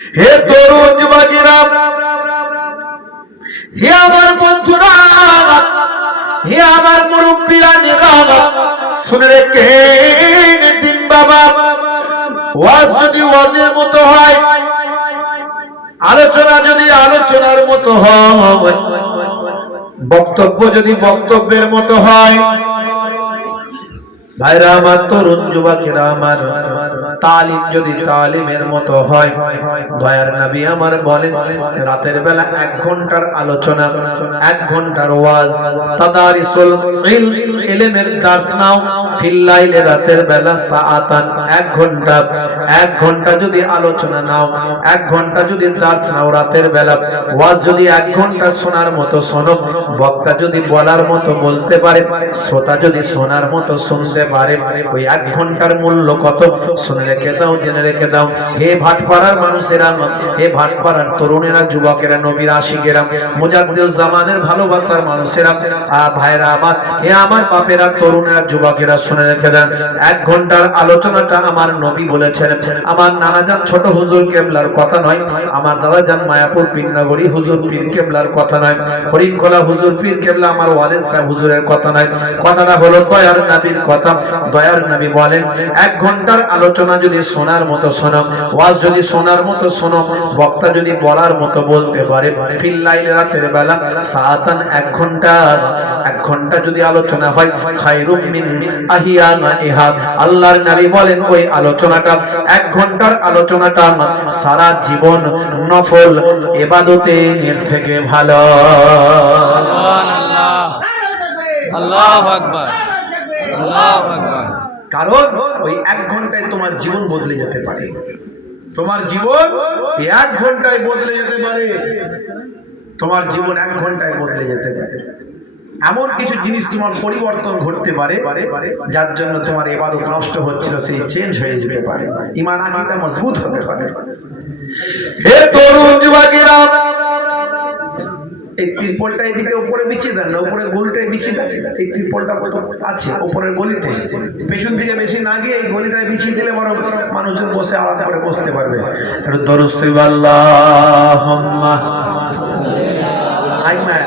হে তরুণ হে আমার বন্ধুরা, হে আমার মুরব্বীরা শুনে রেখে দিন বাবা। ওয়াজ যদি ওয়াজের মতো হয়, আলোচনা যদি আলোচনার মতো হয়, বক্তব্য যদি বক্তব্যের মতো হয় ভাইরা আমার তরুণ আমার, তালিম যদি তালিমের মতো হয়, দয়ার আমার বলেন, রাতের বেলা এক ঘণ্টার আলোচনা, এক ঘণ্টার ওয়াজ নাও, ফিল্লাইলে রাতের বেলা এক ঘণ্টা এক ঘণ্টা যদি আলোচনা নাও, এক ঘণ্টা যদি দার্স নাও রাতের বেলা, ওয়াজ যদি এক ঘণ্টা শোনার মতো শোনো, বক্তা যদি বলার মতো বলতে পারে, শ্রোতা যদি শোনার মতো শুনতে পারে ওই এক ঘণ্টার মূল্য কত? শুনে রেখে দাও, জেনে রেখে দাও। হে ভাটপাড়ার মানুষেরা, হে ভাটপাড়ার তরুণেরা, যুবকেরা, নবীর আশিকেরা মুজাদ্দিল জামানের ভালোবাসার মানুষেরা ভাইরা আমার, হে আমার বাপেরা, তরুণেরা, যুবকেরা, শুনে রেখে দেন। এক ঘণ্টার আলোচনাটা আমার নবী বলেছেন। আমার নানা নানাজান ছোট হুজুর কেবলার কথা নয়, আমার দাদা যান মায়াপুর পিন্নাগড়ি হুজুর পীর কেবলার কথা নয়, হরিণখোলা হুজুর পীর কেবলা, আমার ওয়ালেদ সাহেব হুজুরের কথা নয়। কথাটা হলো দয়ার নবীর কথা। দয়ার নবী বলেন, এক ঘণ্টার আলোচনা যদি শোনার মতো শোনো, ওয়াজ যদি শোনার মতো শোনো, বক্তা যদি বলার মতো বলতে পারে ফিল্লাইল রাতের বেলা সাতান এক ঘণ্টা। এক ঘণ্টা যদি আলোচনা হয়, খায়রুম মিন আহিয়ানা ইহা আল্লাহর নবী বলেন, ওই আলোচনাটা, এক ঘণ্টার আলোচনাটা সারা জীবন নফল এবাদতের থেকে ভালো। আল্লাহ আকবার। কারণ ওই এক ঘন্টায় তোমার জীবন বদলে যেতে পারে। তোমার জীবন এক ঘন্টায় বদলে যেতে পারে। তোমার জীবন এক ঘন্টায় বদলে যেতে পারে। এমন কিছু জিনিস তোমার পরিবর্তন ঘটতে পারে, যার জন্য তোমার এবাদত নষ্ট হচ্ছিল, সেই চেঞ্জ হয়ে যেতে পারে। ইমান আকিদা মজবুত হতে পারে। হে তরুণ যুবকেরা এই তিরপলটা এদিকে উপরে বিছিয়ে দেন না উপরে গলিটায় বিছিয়ে দেন এই তিরপলটা কত আছে উপরের গলিতে পেছন দিকে বেশি না গিয়ে এই গলিটায় বিছিয়ে দিলে বড় মানুষজন বসে আলাদা করে বসতে পারবে একটু দরুস্তিব আল্লাহুম্মা হাই মা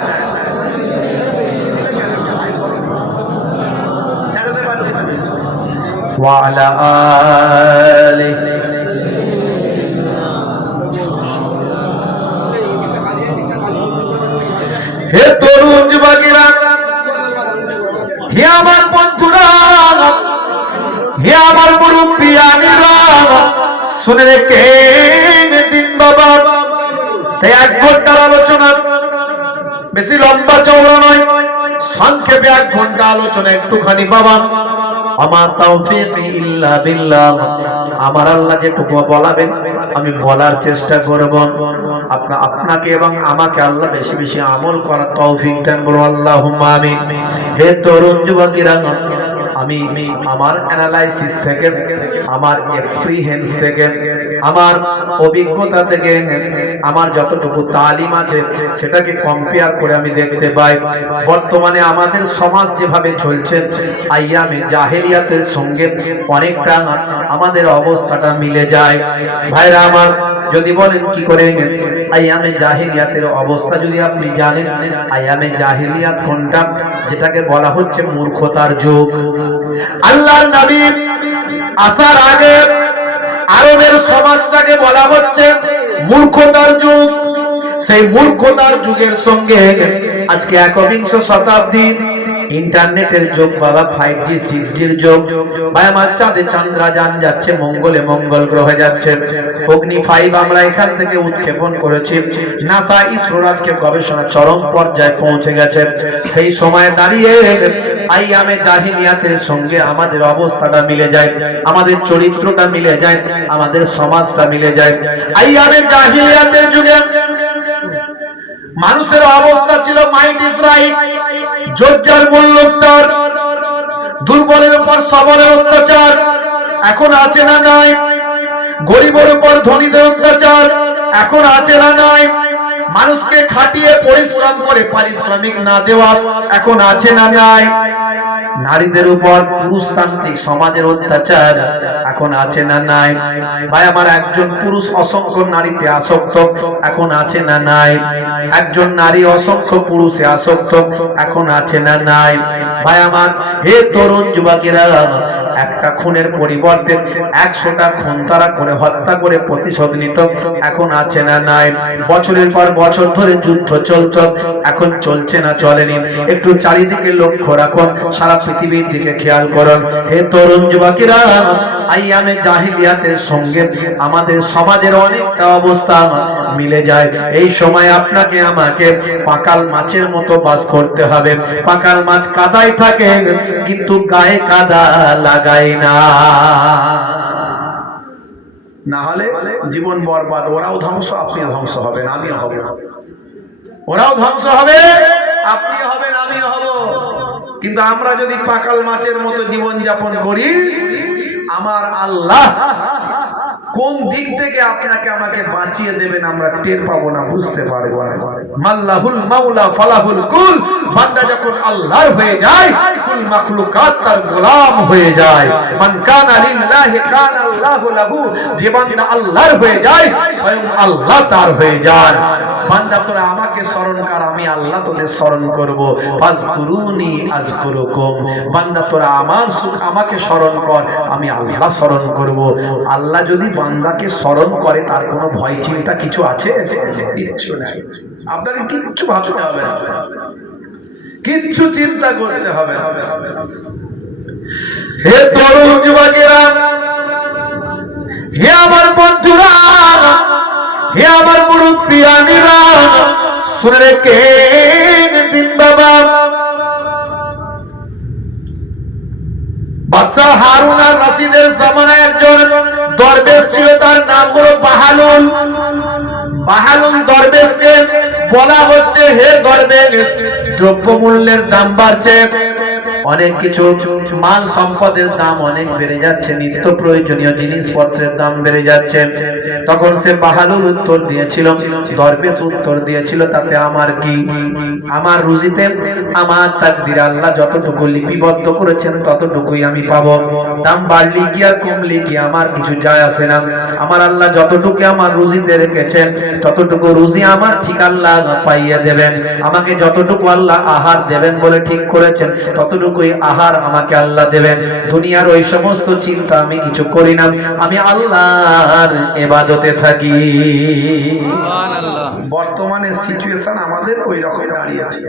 জানাতে পারছি না وعلى آله হে তরুণ যুবকেরা, হে আমার বন্ধুরা, হে আমার মুরব্বিয়ানিরা, শুনে রেখে এক ঘণ্টার আলোচনা, বেশি লম্বা নয় এক আলোচনা একটুখানি বাবা আমার আমার আল্লাহ যেটুকু বলাবেন, আমি বলার চেষ্টা করব। আপনা, আপনাকে এবং আমাকে আল্লাহ বেশি বেশি আমল করার তৌফিক দেন বলো আমিন। হে তরুণ যুবকেরা, আমি আমার অ্যানালাইসিস থেকে, আমার এক্সপিরিয়েন্স থেকে, আমার অভিজ্ঞতা থেকে, আমার যতটুকু তালিম আছে, সেটাকে কম্পেয়ার করে আমি দেখতে পাই। বর্তমানে আমাদের সমাজ যেভাবে চলছে, আইয়ামে জাহেলিয়াতের সঙ্গে অনেকটা আমাদের অবস্থাটা মিলে যায়। ভাইরা আমার যদি বলেন, কি করে আইয়ামে জাহিলিয়াতের অবস্থা যদি আপনি জানেন আইয়ামে জাহিলিয়াত কোনটা? যেটাকে বলা হচ্ছে মূর্খতার যুগ। আল্লাহর নবী আসার আগে আরবের সমাজটাকে বলা হচ্ছে মূর্খতার যুগ। সেই মূর্খতার যুগের সঙ্গে আজকে একবিংশ শতাব্দী ইন্টারনেটের যুগ বাবা ফাইভ জি সিক্স জির যুগ। ভাই, আমার চাঁদে চন্দ্রাযান যাচ্ছে, মঙ্গলে মঙ্গল গ্রহে যাচ্ছে। অগ্নি ফাইভ আমরা এখান থেকে উৎক্ষেপণ করেছি। নাসা ইসরোর আজকে গবেষণা চরম পর্যায়ে পৌঁছে গেছে। সেই সময় দাঁড়িয়ে আইয়ামে জাহিলিয়াতের সঙ্গে আমাদের অবস্থাটা মিলে যায়, আমাদের চরিত্রটা মিলে যায়, আমাদের সমাজটা মিলে যায়। আইয়ামে জাহিলিয়াতের যুগে মানুষের অবস্থা ছিল মাইট ইজ রাইট যোজ্জার মূল্যোত্তর দুর্বলের উপর সবলের অত্যাচার, এখন আছে না নাই। গরিবের উপর ধনীদের অত্যাচার, এখন আছে না নাই। মানুষকে খাটিয়ে পরিশ্রম করে পারিশ্রমিক না দেওয়া, এখন আছে না নাই। নারীদের উপর পুরুষতান্ত্রিক সমাজের অত্যাচার এখন আছে না নাই? ভাই, আমার একজন পুরুষ অসংখ্য নারীতে আসক্ত, এখন আছে না নাই? একজন নারী অসংখ্য পুরুষে আসক্ত, এখন আছে না নাই? ভাই, আমার হে তরুণ যুবকেরা, একটা খুনের পরিবর্তে একশোটা খুন তারা করে, হত্যা করে প্রতিশোধ নিত, এখন আছে না নাই? বছরের পর বছর ধরে যুদ্ধ চলত, এখন চলছে না, চলেনি। একটু চারিদিকে লক্ষ্য রাখুন, সারা পৃথিবীর দিকে খেয়াল করুন। হে তরুণ যুবকেরা, আইয়ামে জাহিলিয়াতের সঙ্গে আমাদের সমাজের অনেকটা অবস্থা মিলে যায়। এই সময় আপনাকে আমাকে পাকাল মাছের মতো বাস করতে হবে। পাকাল মাছ কাদায় থাকে, কিন্তু গায়ে কাদা লাগায় না। না হলে জীবন বরবাদ, ওরাও ধ্বংস, আপনিও ধ্বংস হবেন, আমিও হব। ওরাও ধ্বংস হবে আপনি হবেন, আমিও হব। কিন্তু আমরা যদি পাকাল মাছের মতো জীবন যাপন করি, আমার আল্লাহ কোন দিক থেকে আপনাকে আমাকে বাঁচিয়ে দেবেন আমরা টের পাবো না, বুঝতে পারব মাল্লাহুল মাউলা ফালাহুল কুল। বান্দা যখন আল্লাহর হয়ে যায়, কুল মাখলুকাত তার গোলাম হয়ে যায়। মান কানা লিল্লাহি কানা আল্লাহু লাহু, যে বান্দা আল্লাহর হয়ে যায়, স্বয়ং আল্লাহ তার হয়ে যায় বান্দা তোরা আমাকে স্মরণ কর, আমি আল্লাহ তোদের স্মরণ করব। ফাজকুরুনি আজকুরুকুম। বান্দা তোরা আমার সুখ আমাকে স্মরণ কর, আমি আল্লাহ স্মরণ করব। আল্লাহ যদি বান্দাকে স্মরণ করে, তার কোনো ভয় চিন্তা কিছু আছে? কিচ্ছু নাই। আপনাকে কিচ্ছু ভাবতে হবে না। কিচ্ছু চিন্তা করতে হবে হে তরুণ যুবকেরা হে আমার বন্ধুরা হে আমার মুরব্বিয়ানিরা শুনে রেখে দিন বাবা। বাদশাহ হারুন আর রশিদের জামানায় একজন দরবেশ ছিল তার নাম হলো বাহালুল। বাহালুল দরবেশকে বলা হচ্ছে হে দরবেশ। দ্রব্যমূল্যের দাম বাড়ছে। অনেক কিছু মাল সম্পদের দাম অনেক বেড়ে যাচ্ছে, নিত্য প্রয়োজনীয় জিনিসপত্রের দাম বেড়ে যাচ্ছে। তখন সে বাহালুর উত্তর দিয়েছিল, দরবেশ উত্তর দিয়েছিল, তাতে আমার কি? আমার রুজিতে, আমার তাকদির আল্লাহ যতটুকু লিপিবদ্ধ করেছেন, ততটুকুই আমি পাবো। দাম বাড়লি কি আর কমলি কি? আমার কিছু যায় আসে না। আমার আল্লাহ যতটুকু আমার রুজিতে রেখেছেন, ততটুকু রুজি আমার ঠিক আল্লাহ পাইয়ে দেবেন। আমাকে যতটুকু আল্লাহ আহার দেবেন বলে ঠিক করেছেন ততটুকুই আহার আমাকে আল্লাহ দেবেন। দুনিয়ার ওই সমস্ত চিন্তা আমি কিছু করি না। আমি আল্লাহর এবাদতে থাকি। বর্তমানে সিচুয়েশন আমাদের ওই রকম দাঁড়িয়েছে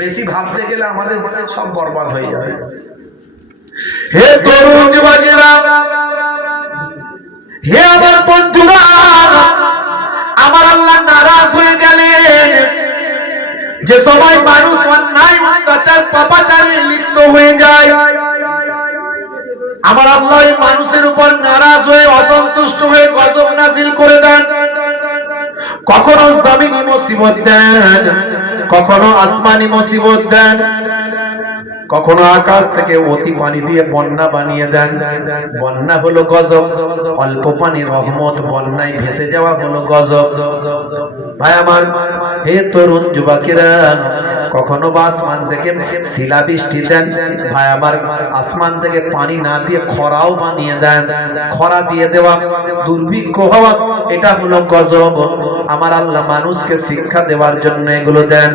বেশি ভাবতে গেলে আমাদের মনে সব বরবাদ হয়ে যাবে। হে তরুণ যুবকেরা হে আমার বন্ধুরা আমার আল্লাহ যে সবাই মানুষ অন্যায়, অত্যাচার, পাপাচারে লিপ্ত হয়ে যায়, আমার আল্লাহ মানুষের উপর নারাজ হয়ে, অসন্তুষ্ট হয়ে গজব নাজিল করে দেন। কখনো জমিনি মুসিবত দেন, কখনো আসমানি মুসিবত দেন। কখনো আকাশ থেকে অতি পানি দিয়ে বন্যা বানিয়ে দেন। বন্যা হলো গজব, অল্প পানি রহমত, বন্যায় ভেসে যাওয়া হলো গজব। ভাই আমার, হে তরুণ যুবকেরা, কখনো বা আসমান থেকে শিলা বৃষ্টি দেন। ভাই আমার, আসমান থেকে পানি না দিয়ে খরাও বানিয়ে দেন। খরা দিয়ে দেওয়া দুর্ভিক্ষ হওয়া, এটা হলো গজব। আমার আল্লাহ মানুষকে শিক্ষা দেওয়ার জন্য এগুলো দেন।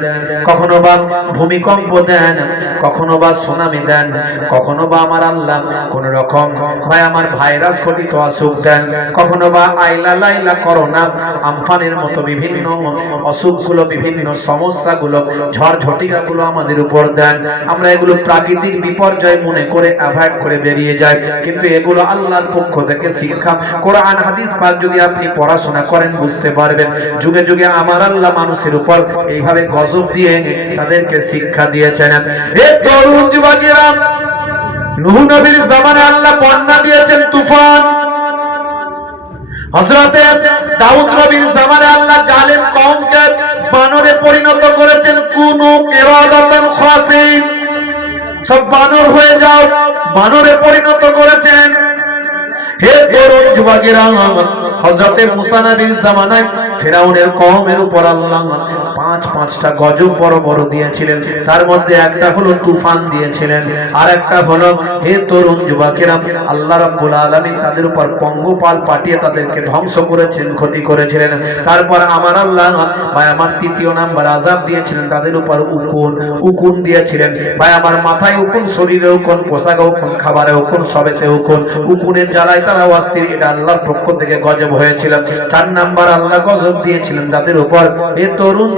কখনো বা ভূমিকম্প দেন, কখনো বা সুনামি দেন, কখনো বা আমার আল্লাহ কোন রকম, ভাই, আমার ভাইরাস ঘটিত অসুখ দেন, কখনো বা আইলা লাইলা করোনা আমফানের মতো বিভিন্ন অসুখগুলো, বিভিন্ন সমস্যাগুলো, ঝড় ঝটিকাগুলো আমাদের উপর দেন। আমরা এগুলো প্রাকৃতিক বিপর্যয় মনে করে অ্যাভয়েড করে বেরিয়ে যাই। কিন্তু এগুলো আল্লাহর পক্ষ থেকে শিক্ষা। কোরআন, হাদিস পাক যদি আপনি পড়াশোনা করেন, বুঝতে পারবেন যুগে যুগে আমার আল্লাহ মানুষের উপর এইভাবে গজব দিয়ে তাদেরকে শিক্ষা দিয়েছেন। আল্লাহ বন্যা দিয়েছেন তুফান। দাউদ বানরে সব বানর হয়ে যাও, বানরে পরিণত করেছেন। হে তরুণ যুবকেরা, হযরতে মুসা নবীর জামানায় ফেরাউনের কওমের উপর আল্লাহ পাঁচ পাঁচটা গজব বড় বড় দিয়েছিলেন। তার মধ্যে একটা হলো তুফান দিয়েছিলেন আর একটা হলো, হে তরুণ যুবকেরা, আল্লাহ তাদের উপর পাঠিয়ে তাদেরকে ধ্বংস করেছেন ক্ষতি করেছিলেন। তারপর আমার আল্লাহ ভাই আমার তৃতীয় নাম্বার আজাব দিয়েছিলেন, তাদের উপর উকুন উকুন দিয়েছিলেন। ভাই আমার মাথায় উকুন, শরীরে উকুন, পোশাকে উকুন, খাবারে উকুন, সবেতে উকুন, উকুনের জ্বালায় তারা এটা আল্লাহর পক্ষ থেকে গজব হয়েছিল। চার নাম্বার আল্লাহ গজব দিয়েছিলেন উপর তরুণ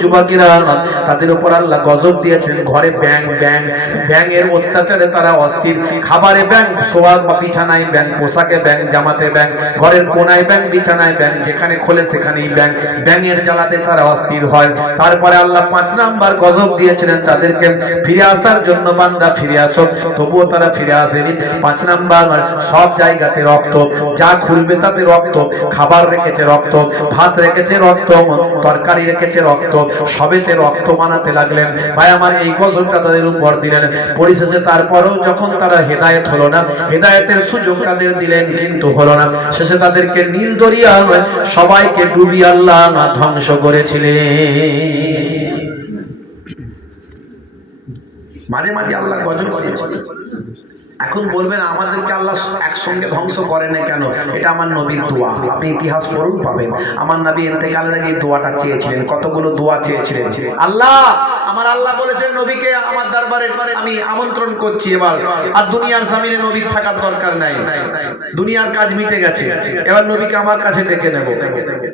তাদের উপর আল্লাহ গজব দিয়েছিলেন। ঘরে ব্যাং ব্যাং অত্যাচারে তারা অস্থির। খাবারে ব্যাং বা বিছানায় ব্যাং, পোশাকে ব্যাং, জামাতে ব্যাং, ঘরের কোনায় ব্যাং, বিছানায় ব্যাং, যেখানে খোলে সেখানেই ব্যাং জ্বালাতে তারা অস্থির হয়। তারপরে আল্লাহ পাঁচ নাম্বার গজব দিয়েছিলেন তাদেরকে, ফিরে আসার জন্য বান্দা ফিরে আসো তবুও তারা ফিরে আসেনি। পাঁচ নাম্বার, সব জায়গাতে রক্ত যা খুলবে তাতে রক্ত, খাবার রেখেছে রক্ত, ভাত রেখেছে রক্ত, তরকারি রেখেছে রক্ত, সবেতে রক্ত বানাতে লাগলেন। ভাই, আমার এই গজবটা তাদের উপর দিলেন। পরিশেষে তারপরেও যখন তারা হেদায়েত হলো না, হেদায়েতের সুযোগ তাদের দিলেন, কিন্তু হলো না। শেষে তাদেরকে নীল দরিয়া সবাইকে ডুবি আল্লাহ না ধ্বংস করেছিলেন। মাঝে মাঝে আল্লাহ গজব করেছে এখন বলবেন, আমাদেরকে আল্লাহ একসঙ্গে ধ্বংস করে না কেন? এটা আমার নবীর দোয়া। আপনি ইতিহাস পড়ুন, পাবেন। আমার নবী এতেকালের আগে দোয়াটা চেয়েছিলেন। কতগুলো দোয়া চেয়েছিলেন? আল্লাহ, আমার আল্লাহ বলেছেন, নবীকে আমার দরবারে আমি আমন্ত্রণ করছি এবার। আর দুনিয়ার জামিনে নবীর থাকার দরকার নাই। দুনিয়ার কাজ মিটে গেছে। এবার নবীকে আমার কাছে ডেকে নেব।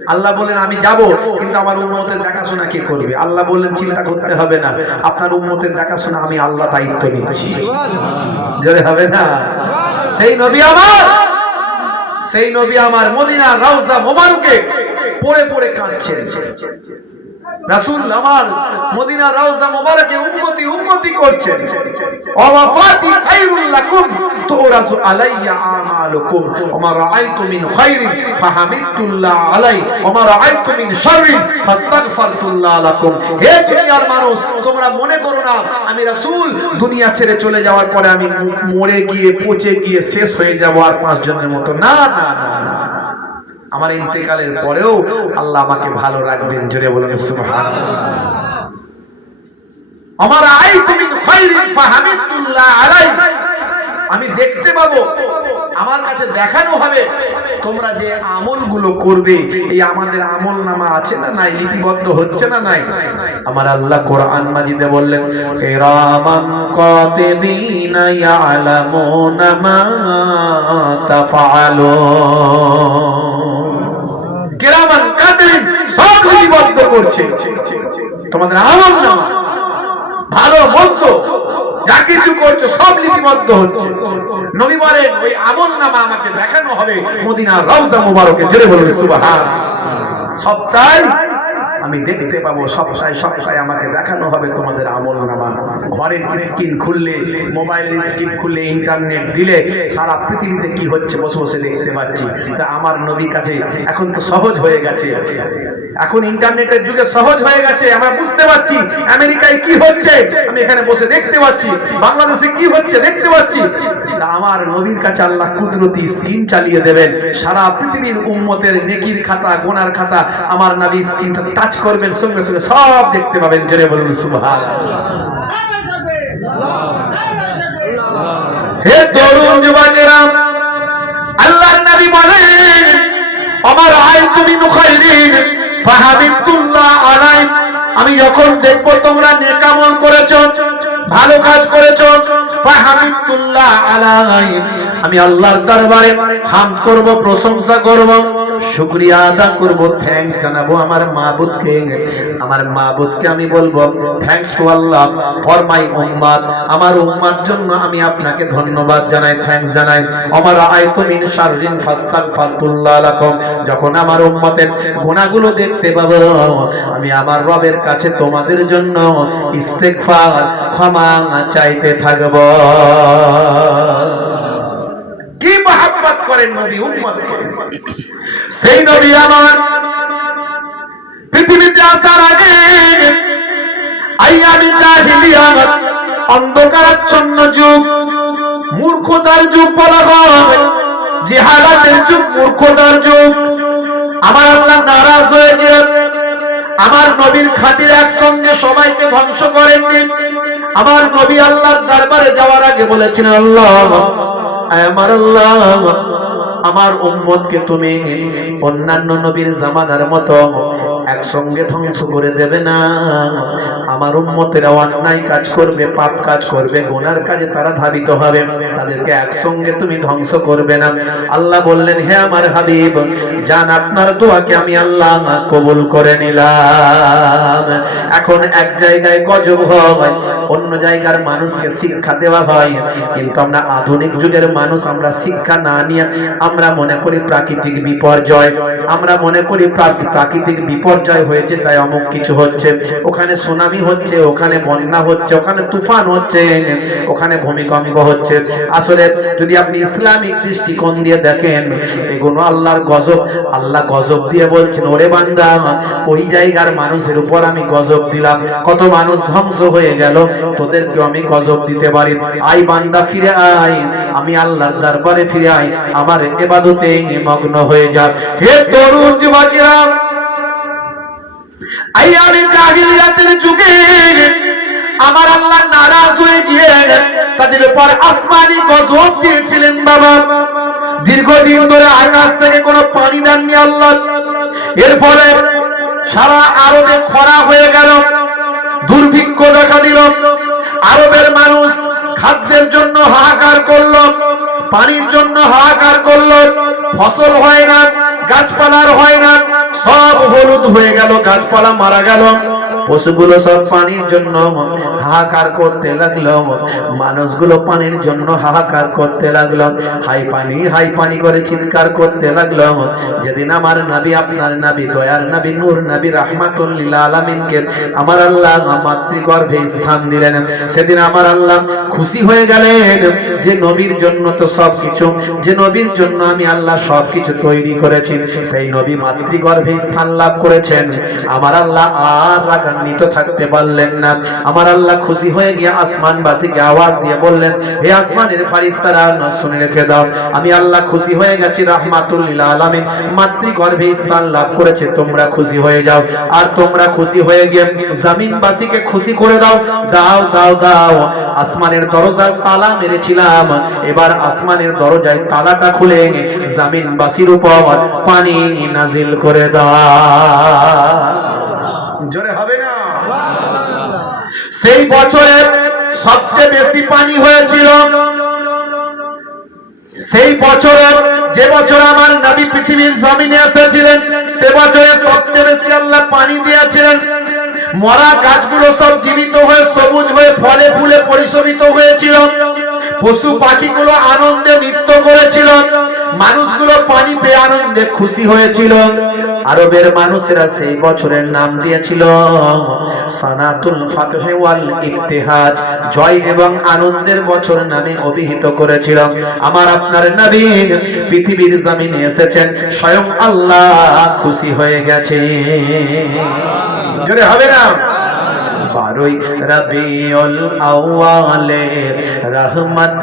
আল্লাহ বলেন, আমি যাব, কিন্তু আমার উম্মতের দেখাশোনা কে করবে? আল্লাহ বললেন, চিন্তা করতে হবে না। আপনার উম্মতের দেখাশোনা, আমি আল্লাহ দায়িত্ব নিচ্ছি। জোরে হবে না? সেই নবী আমার, সেই নবী আমার মদিনা রাউজা মোবারকে পড়ে পড়ে কাঁদছেন। মিন মিন মানুষ, তোমরা মনে করো না, আমি রাসূল, দুনিয়া ছেড়ে চলে যাওয়ার পরে আমি মরে গিয়ে পচে গিয়ে শেষ হয়ে যাব আর পাঁচ জনের মতো। না না না না। আমার ইন্তেকালের পরেও আল্লাহ আমাকে ভালো রাখবেন, জোরে বলুন আমার আই তুমি আমি দেখতে পাবো, আমার কাছে দেখানো হবে, তোমরা যে আমলগুলো করবে, এই আমাদের আমল নামা আছে না নাই, লিপিবদ্ধ হচ্ছে না নাই? আমার আল্লাহ কোরআন মাজিদে বললেন, কিরামান কাতিবিনা ইয়ালামুনা মা তাফআলুন। সব লিপিবদ্ধ করছে। তোমাদের আমল নামা, ভালো, মন্দ, যা কিছু করছ সব লিপিবদ্ধ হচ্ছে। নবী বলেন, ওই আমল নামা আমাকে দেখানো হবে মদিনা রওজা মোবারকে। জেরে বলবে সুবহান। সপ্তাহে আমি দেখতে পাবো, সপ্তাহে সপ্তাহে আমাকে দেখানো হবে তোমাদের আমল নামা। ঘরের স্ক্রিন খুললে মোবাইল স্ক্রিন খুললে, ইন্টারনেট দিলে সারা পৃথিবীতে কি হচ্ছে বসে বসে দেখতে পাচ্ছি। তা আমার নবী কাছে এখন তো সহজ হয়ে গেছে। এখন ইন্টারনেটের যুগে সহজ হয়ে গেছে, আমরা বুঝতে পারছি আমেরিকায় কি হচ্ছে। আমি এখানে বসে দেখতে পাচ্ছি, বাংলাদেশে কি হচ্ছে দেখতে পাচ্ছি। আমার নবীর কাছে আল্লাহ কুদরতি স্ক্রিন চালিয়ে দেবেন। সারা পৃথিবীর উম্মতের নেকির খাতা, গোনার খাতা, আমার নবী স্ক্রিনটা টাচ করবেন, সঙ্গে সঙ্গে সব দেখতে পাবেন। জোরে বলুন হে তরুণ আল্লাহর নবী বলেন, আমার আয় তুমি ফাহামিদুল্লাহ আলাই আমি যখন দেখব তোমরা নেকামল করেছ, ভালো কাজ করেছ ফাহামিদুল্লাহ আলাই আমি আল্লাহর দরবারে হাম করব, প্রশংসা করব। শুকরিয়া আদা করব। থ্যাঙ্কস জানাব আমার মাবুদকে। আমার মাবুদকে আমি বলব thanks to Allah for my উম্মাত আমার উম্মার জন্য আমি আপনাকে ধন্যবাদ জানাই থ্যাঙ্কস জানাই। আমার আয়তু মিন শাররিন ফাস্তাগফারতুল্লাহ লাকুম। যখন আমার উম্মতের গুনাহগুলো দেখতে পাবো, আমি আমার রবের কাছে তোমাদের জন্য ইস্তেগফার ক্ষমা চাইতে থাকব। মহাব্বত করেন নবী উম্মতকে সেই নবী আমার পৃথিবীতে আসার আগে আইয়ামি জাহিলিয়াত অন্ধকারাচ্ছন্ন যুগ, মূর্খতার যুগ বলা হয় জিহালাতের যুগ, মূর্খতার যুগ। আমার আল্লাহ নারাজ হয়ে গিয়ে আমার নবীর খাতির একসঙ্গে সবাইকে ধ্বংস করেননি। আমার নবী আল্লাহর দরবারে যাওয়ার আগে বলেছিলেন, আল্লাহ আমার আল্লাহ আমার উম্মতকে তুমি অন্যান্য নবীর জামানার মতো একসঙ্গে ধ্বংস করে দেবে না। আমার উম্মতেরা অন্যায় কাজ করবে, পাপ কাজ করবে, গোনার কাজে তারা ধাবিত হবে। তাদেরকে একসঙ্গে তুমি ধ্বংস করবে না। আল্লাহ বললেন, হে আমার হাবিব, জান, আপনার দোয়াকে আমি আল্লাহ কবুল করে নিলাম। এখন এক জায়গায় গজব হয়, অন্য জায়গার মানুষকে শিক্ষা দেওয়া হয়। কিন্তু আমরা আধুনিক যুগের মানুষ, আমরা শিক্ষা না নিয়ে আমরা মনে করি প্রাকৃতিক বিপর্যয়। আমরা মনে করি প্রাকৃতিক বিপর্যয় হয়েছে, তাই অমুক কিছু হচ্ছে। ওখানে সুনামি হচ্ছে, ওখানে বন্যা হচ্ছে, ওখানে তুফান হচ্ছে, ওখানে ভূমিকম্প হচ্ছে। আসলে যদি আপনি ইসলামিক দৃষ্টিকোণ দিয়ে দেখেন, এগুলো আল্লাহর গজব। আল্লাহ গজব দিয়ে বলছেন, ওরে বান্দা, ওই জায়গার মানুষের উপর আমি গজব দিলাম। কত মানুষ ধ্বংস হয়ে গেল তোদেরকে আমি গজব দিতে পারি। আই বান্দা, ফিরে আয়। আমি আল্লাহর দরবারে ফিরে আয়। আমার এবাদতে মগ্ন হয়ে যা। হে তরুণ যুবকেরা আমার আল্লাহ নারাজ হয়ে গিয়ে তাদের আসমানি গজব দিয়েছিলেন বাবা। দীর্ঘদিন ধরে আকাশ থেকে কোনো পানি দেননি আল্লাহ। এরপরে সারা আরবে খরা হয়ে গেল, দুর্ভিক্ষ দেখা দিল। আরবের মানুষ খাদ্যের জন্য হাহাকার করল, পানির জন্য হাহাকার করল, ফসল হয় না। গাছপালার হয় না সব হলুদ হয়ে গেল গাছপালা মারা গেল। পশুগুলো সব পানির জন্য হাহাকার করতে লাগল। মানুষগুলো পানির জন্য হাহাকার করতে লাগল। হাই পানি হাই পানি করে চিৎকার করতে লাগল। যেদিন আমার নবী, আপনার নবী, দয়ার নবী, নূর নবী, রাহমাতুল্লিল আলামিনকে আমার আল্লাহ মাতৃগর্ভে স্থান দিলেন। সেদিন আমার আল্লাহ খুশি হয়ে গেলেন যে নবীর জন্য তো সব কিছু যে নবীর জন্য আমি আল্লাহ সব কিছু তৈরি করেছি। সেই নবী মাতৃগর্ভে স্থান লাভ করেছেন। আমার আল্লাহ আর রাগান্বিত থাকতে পারলেন না। আমার আল্লাহ খুশি হয়ে গিয়ে আসমানবাসীকে আওয়াজ দিয়ে বললেন, হে আসমানের ফারিস্তারা শুনে রেখে দাও। আমি আল্লাহ খুশি হয়ে গেছি রাহমাতুল্লিল আলামিন। মাতৃগর্ভে স্থান লাভ করেছে, তোমরা খুশি হয়ে যাও। আর তোমরা খুশি হয়ে গিয়ে জামিনবাসীকে খুশি করে দাও। দাও দাও দাও। আসমানের দরজার তালা মেরেছিলাম। এবার আসমানের দরজায় তালাটা খুলে জামিনবাসীর উপর পানি নাজিল করে দাও। জোরে হবে না? সেই বছরে সবচেয়ে বেশি পানি হয়েছিল। সেই বছরে, যে বছর আমার নবী পৃথিবীর জমিনে এসেছিলেন, সে বছরে সবচেয়ে বেশি আল্লাহ পানি দিয়েছিলেন। মরা গাছগুলো সব জীবিত হয়ে সবুজ হয়ে ফলে ফুলে পরিশোভিত হয়েছিল। পশু পাখিগুলো আনন্দে নৃত্য করেছিল। মানুষগুলো পানি পেয়ে আনন্দে খুশি হয়েছিল। আরবের মানুষেরা সেই বছরের নাম দিয়েছিল সানাতুল ফাতহে ওয়াল ইবতিহাজ জয় এবং আনন্দের বছর নামে অভিহিত করেছিল আমার আপনার নবী পৃথিবীর জমিনে এসেছেন, স্বয়ং আল্লাহ খুশি হয়ে গেছে। জোরে হবে না? বারোই রবিউল আউয়ালে রহমত